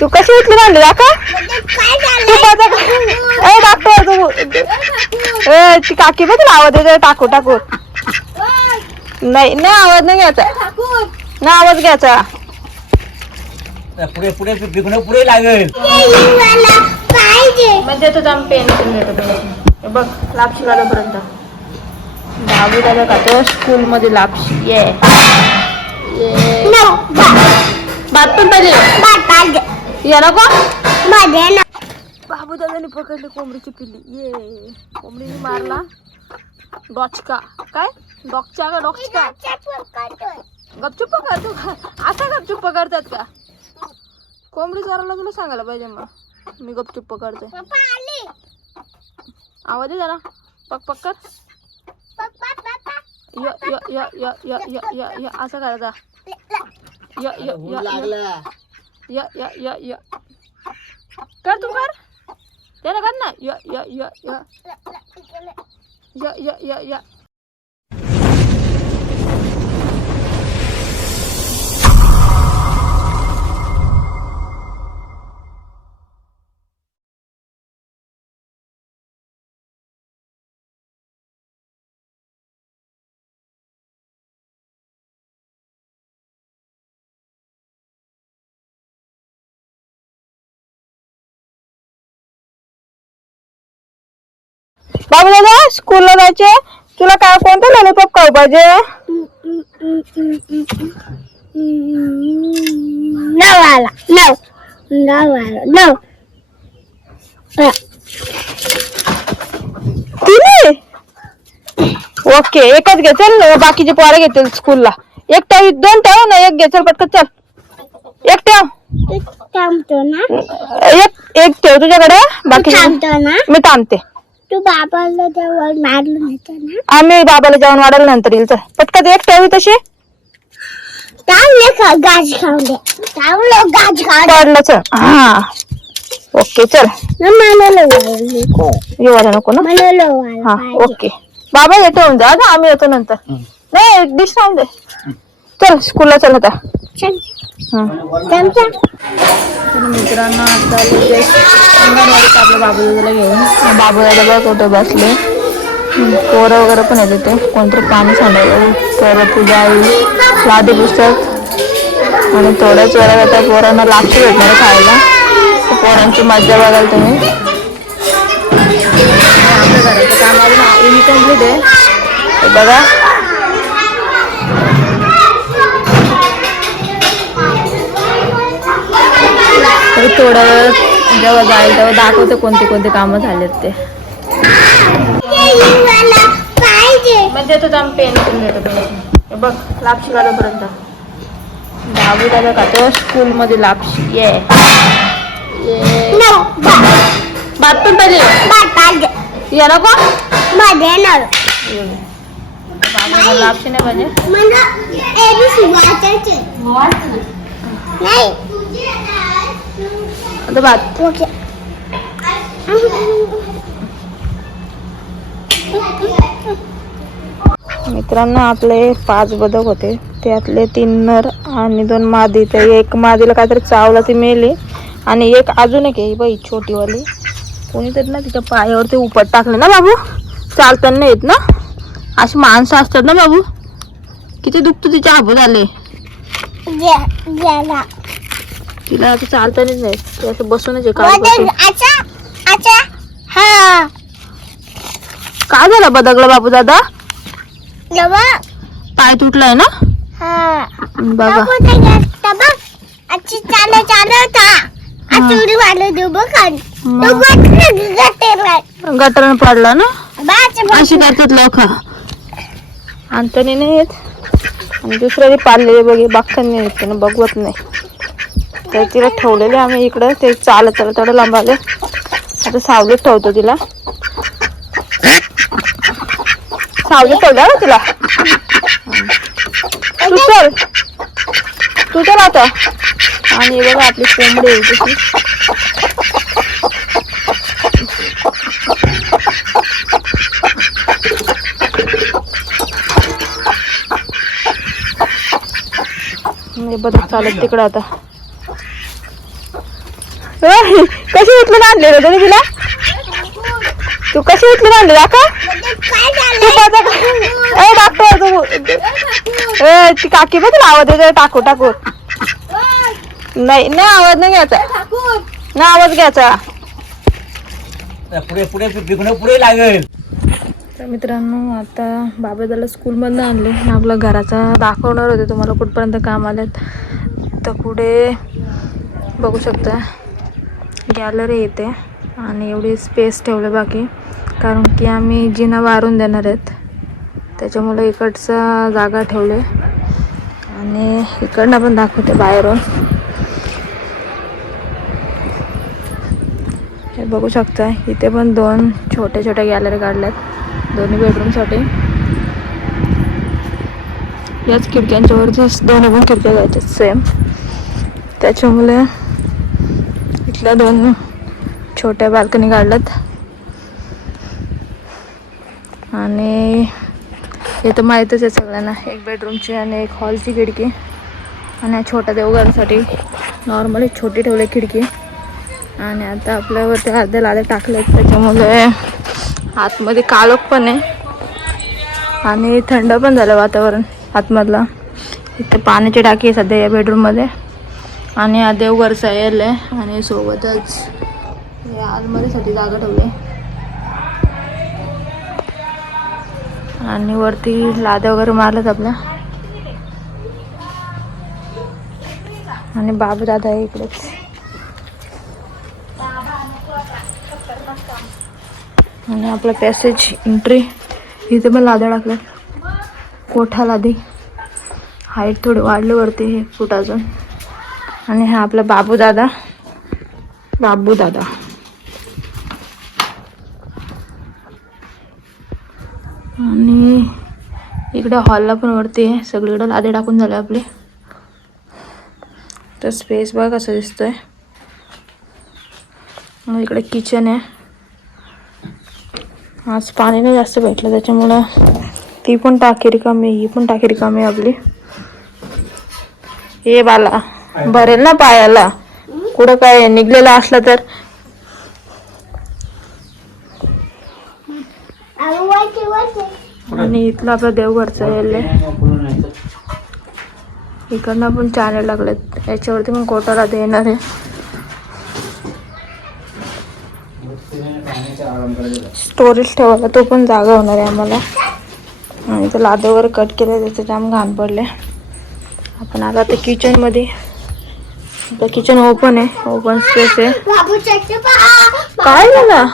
तू कशी उठली भांडी दाखव. ती काकी बघ तुला आवाज येतो. टाकू टाकू नाही नाही आवाज नाही घ्यायचा. नाही आवाज घ्यायचा. पुढे पुढे बिघणं पुढे लागेल म्हणजे तुझा पेन्सिल देतो बघ. लापशी वाल्यापर्यंत बाबू दादा खातो स्कूल मध्ये लापशी. ये भात पण पाहिजे या नको. बाबू दादाने पकडली कोंबडीची पिल्ली. ये कोंबडीने मारला डॉचका. काय डॉक्चा का डॉक्चका. गपचूप पकडतो का. असा गपचूप पकडतात का. कोंबडी चारायला तुला सांगायला पाहिजे. मग मी गपचूप पकडते. आवाज आहे जरा. पक पक कर. य य य य य य य य असं करायचा. य य य य य य य कर. तू कर त्याला कर ना. य य य य य य य य. बाबू दादा स्कूलला जायचे. तुला काय कोणतं लॉलीपॉप खाऊ पाहिजे. ओके एकच घे. चल बाकीचे पोरं घेतील स्कूलला. एक ठेव. दोन ठेव ना. एक घे. चल पटकन चल. एक ठेव. एक ठेव तुझ्याकडे. बाकी मी थांबते. तू बाबाला जेवण मारलं नव्हतं ना. आम्ही बाबाला जेवण वाढायला नंतर येईल. चल पटकन एक ठेवी तशी. गाज खाऊन दे. गाज खाऊन पडलं. चल हा ओके चल. येवायला नको ना. हा ओके. बाबा येतो होऊन जा. आम्ही येतो नंतर. नाही डिश राहून दे. चल स्कूलला चल आता. मित्रांनो आता अंगणवाडीत आपल्या बाबूदादाला घेऊन. बाबूदादा बघ कुठे बसले. पोरं वगैरे पण येते. ते कोणतरी पाणी सांडायला. तर पूजा आई लादी पुस्तक आणि थोड्याच वेळात आता पोरांना लापशी भेटणार खायला. पोरांची मज्जा बघाल तुम्ही. आपल्या घराचं काम अजून इनकम्प्लीट आहे. बघा थोडा वेळ जेव्हा जाईल तेव्हा दाखवते कोणते कोणते कामं झालेत ते. म्हणजे तुझा पेन्सिल देतो बघ. लापशी वाल्यापर्यंत बाबू दादा खातो स्कूल मध्ये लापशी. ये भात पण पाहिजे या नको. बाबूला लापशी नाही पाहिजे. आता भात. मित्रांनो आपले 5 बदक होते. त्यातले 3 नर आणि 2 मादी. तर एक मादीला काहीतरी चावला ती मेली. आणि एक अजून एक आहे बाई छोटीवाली. कोणीतरी ना तिच्या पायावरती उपट टाकले ना बाबू. चालताना येत ना. अशी माणसं असतात ना बाबू. किती दुखतो तिचे हात झाले. तिला आता चालतानाच नाही. ते असं बसूनच आहे. काय झालं बदकला बाबू दादा. पाय तुटलाय ना. बघा गटर पडला ना. अशी करतात लोक. अंतनी नाही येत आणि दुसऱ्या पाळलेले बघे बागताना येते ना. बघवत नाही. तर तिला ठेवलेले आम्ही इकडं. ते चालत चालत थोडं लांब आले. आता सावलीत ठेवतो तिला. सावलीत ठेवलं ना तिला. तू चल आता. आणि बघा आपली कोंबडी आहे तशी. बदक चालत तिकडं आता. कशी उचलून आणले रे तुम्ही तिला? तू कशी उचलून आणली का? तू बघ ए डॉक्टर तू ए ती काकी बघ तुला आवाज येते टाकू टाकू. नाही नाही आवाज नाही घ्यायचा, नाही आवाज घ्यायचा. पुढे पुढे पिकणं पुढे लागेल. तर मित्रांनो आता बाबादाला स्कूलमधनं आणले आणि आपला घराचा दाखवणार होते तुम्हाला कुठपर्यंत काम आलेत. तर पुढे बघू शकता गॅलरी येते आणि एवढी स्पेस ठेवलं बाकी, कारण की आम्ही जिना वारून देणार आहेत त्याच्यामुळे इकडचा जागा ठेवले. आणि इकडनं पण दाखवते बाहेरून. हे बघू शकता इथे पण 2 छोट्या छोट्या गॅलरी काढल्यात दोन्ही बेडरूमसाठी. याच खिडक्यांच्या वरच दोन्ही पण खिडक्या जायच्या सेम, त्याच्यामुळे इथल्या 2 छोट्या बाल्कनी काढल्यात. आणि हे तर माहीतच आहे सगळ्यांना, एक बेडरूमची आणि एक हॉलची खिडकी. आणि या छोट्या देवघरासाठी नॉर्मली छोटी ठेवली खिडकी. आणि आता आपल्यावरती अर्धे लादे टाकले त्याच्यामुळे आतमध्ये काळोख पण आहे आणि थंड पण झालं वातावरण आतमधला. इथे पाण्याची टाकी आहे सध्या या बेडरूममध्ये आणि हा देवघरचा एल आहे आणि सोबतच हे आलमारीसाठी जागा ठेवली आणि वरती लाद्या वगैरे मारल्यात आपल्या. आणि बाबू दादा आहे इकडेच. आणि आपलं पॅसेज एंट्री इथे पण लाद्या टाकल्यात, कोठा लादी. हाईट थोडी वाढली वरती 1 फूट अजून. आणि हा आपला बाबू दादा. आणि इकडे हॉलला पण वरती आहे, सगळीकडे लादी टाकून झाले आपली. तर स्पेस बघा कसं दिसतोय. मग इकडे किचन आहे. आज पाणी नाही जास्त भेटलं त्याच्यामुळं ती पण टाकी रिकामी, ही पण टाकी रिकामी आपली. हे बाला भरेल ना पायाला, कुठं काय निघलेलं असलं तर. आणि इथलं आपलं देवघरचं यायला इकडनं पण चॅनल लागलेत, याच्यावरती पण कोटाला देणार आहे. स्टोरेज ठेवायला तो पण जागा होणार आहे आम्हाला. आणि ते लादेवर कट केलं त्याचं जाम घाण पडले. आपण आता ते किचनमध्ये, तर किचन ओपन आहे, ओपन स्पेस आहे. काय झालं?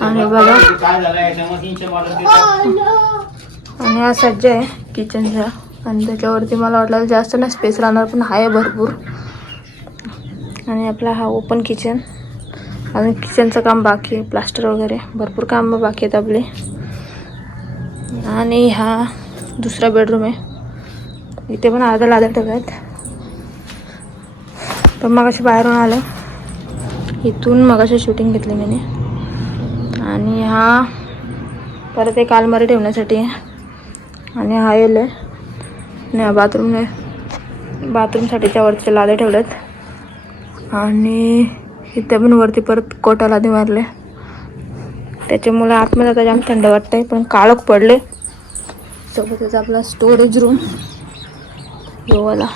आणि बघा आणि हा सज्जा आहे किचनचा. आणि त्याच्यावरती मला वाटलं जास्त नाही स्पेस राहणार पण आहे भरपूर. आणि आपला हा ओपन किचन. अजून किचनचं काम बाकी आहे, प्लास्टर वगैरे भरपूर कामं बाकी आहेत आपले. आणि हा दुसरा बेडरूम आहे, इथे पण अर्धा लाद्या ठेवल्यात. पण मग अशी बाहेरून आलं इथून, मग अशी शूटिंग घेतली मी. आणि हा परत एक अलमारी ठेवण्यासाठी आहे. आणि हा येल आहे आणि हा बाथरूमसाठी त्यावरचे लादे ठेवलेत. आणि इथे पण वरती परत कोटा लादी मारले, त्याच्यामुळे आतमध्ये आता जाम थंड वाटतंय पण काळोख पडले. सोबतच आपला स्टोरेज रूम योवाला,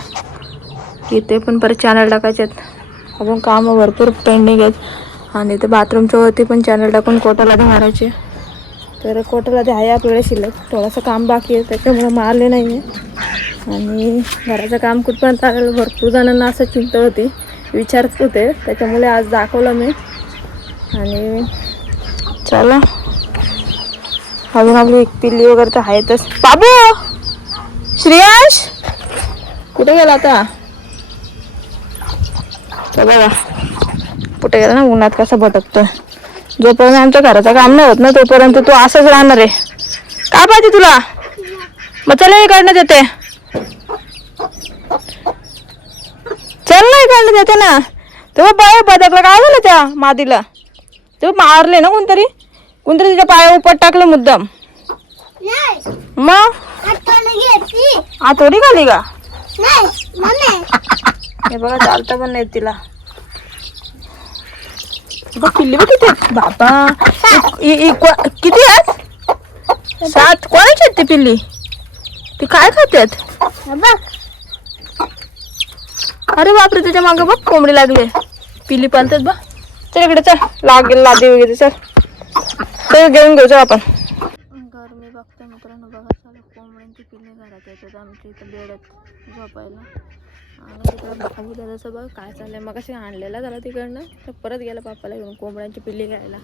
इथे पण परत चॅनल टाकायचे आहेत. अजून कामं भरपूर पेंडिंग आहेत. आणि इथे बाथरूमच्या वरती पण चॅनल टाकून कोटा लादी मारायचे. तर कोटा लादी आहे आपल्याला शिल्लक, थोडंसं काम बाकी आहे त्याच्यामुळे मारले नाही आहे. आणि घराचं काम कुठपर्यंत आलेलं भरपूर जणांना असं चिंता होती, विचारत होते, त्याच्यामुळे आज दाखवलं मी. आणि चला अजून आपली एक पिल्ली वगैरे तर आहेतच. बाबू श्रेयांश कुठे गेला आता? तर बघा कुठे गेला ना, उन्हात कसा भटकतोय. जोपर्यंत आमच्या घराचं काम नाही होत ना तोपर्यंत तू असंच राहणार आहे. का पाहिजे तुला? मग चला इकडनं देते, चल ना इकडनं देते ना. तेव्हा पाय बदकला काय झालं त्या मादीला? तेव्हा मारले ना कोणतरी तिच्या पाया उपट टाकलं मुद्दाम. मग आतोडी घाली का? हे बघा चालतं पण नाही तिला. बघ पिल्ली बघ किती आहेत. बाबा किती आहेत? 7. कोणाची आहेत ती पिल्ली? ती काय खात्यात? बघ अरे बापरे तुझ्या मागे बघ कोंबडी लागली. पिल्ली पालतात बा. चल इकडे चल लागेल लादी वगैरे चल घेऊन घेऊ आपण. घर मी बघते मित्रांनो बघा चालू कोंबड्यांची पिल्ली घरात येतात आमच्या इथं बेड्यात झोपायला. आणि तिकडं बाबू दादाचं बघ काय चाललंय. मग अशी आणलेला झाला तिकडनं तर परत गेला पापाला घेऊन कोंबड्यांची पिल्ली घ्यायला.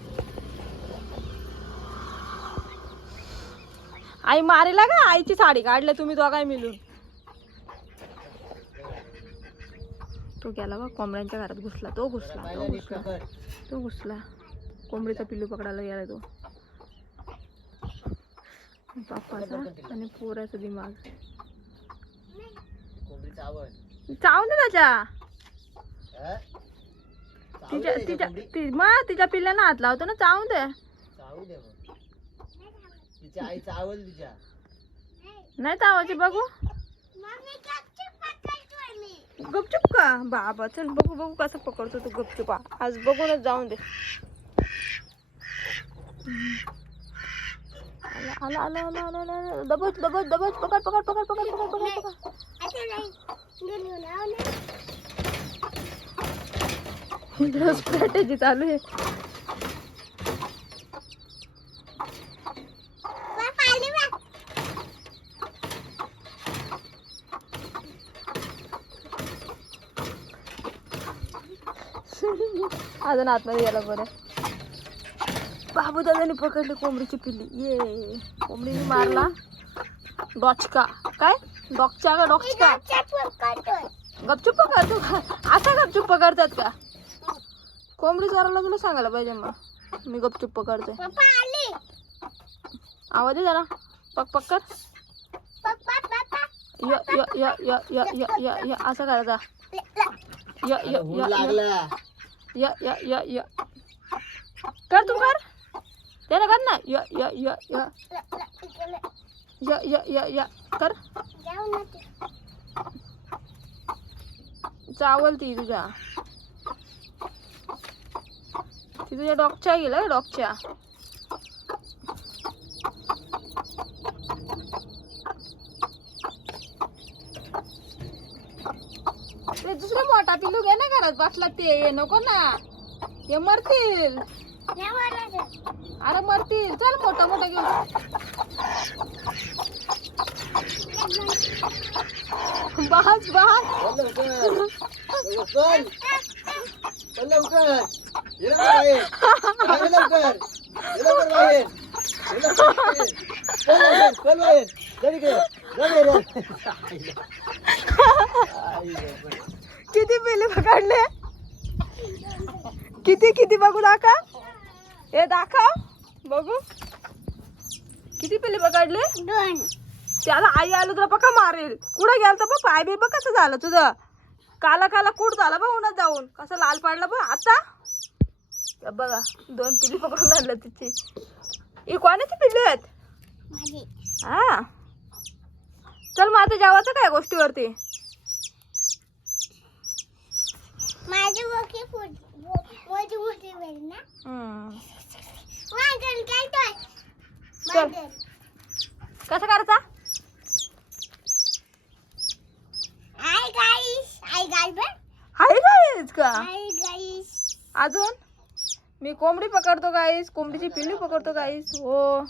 आई मारेला का? आईची साडी काढल्या तुम्ही दोघाही मिळून. तो गेला बघ कोंबड्यांच्या घरात घुसला. तो घुसला कोंबडीचा पिल्लू पकडायला गेला तो. बाप्पाचा आणि पोराचा दिमाग चावून दे त्याच्या. तिच्या पिल्ल्यानं हात लावतो ना चावून दे. नाही चावायची बघू. गपचूप का बाबा चल बघू बघू कसं पकडतो तू गपचूप. आज बघूनच जाऊन दे. आला आला आला आला आला दबच दबच दबच पकड पकड पकड पकड पकड पकड पकड. स्ट्रॅटेजी चालू आहे. अजून आतमध्ये गेला बरं. बाबू दादाने पकडली कोंबडीची पिल्ली. ये कोंबडीने मारला डॉचका. काय डॉक्चा का डॉक्चका? गपचूप पकडतो का? असा गपचूप पकडतात का? कोंबडी चारायला तुला सांगायला पाहिजे मग मी गपचूप पकडते. आवाज आहे ना पक पक कर. य य य य य य य य असं करायचा. य य य य य य य कर तू कर त्याला कर ना. य य य य य य य य कर. चावल ती तुझ्या डॉगच्या गेला डॉगच्या. ते दुसरा मोठा पिल्लू घे ना घरात बसला. ते नको ना हे मरतील. अरे मरतील चल मोठा मोठा घेऊन. बस किती पिल्ले पकडले? किती किती बघू दाखव. हे दाखव बघू किती पिल्ले पकडले. 2. त्याला आई आलो तर पक्का मारेल. कुठं गेलं तर बघ पाय बी बघ कसं झालं तुझं. काला काला कुठ झाला बघ उन्हात जाऊन कसं लाल पडलं बघ आता. बघा 2 पिल्ली पकडून आणलं तिची. ही कोणाची पिल्ली आहेत? हा चल मग आता जेवायचं काय गोष्टीवरती. कसं करायचा? हाय गाईस का अजून मी कोंबडी पकडतो गाईस. कोंबडीची पिल्ली पकडतो गाईस. हो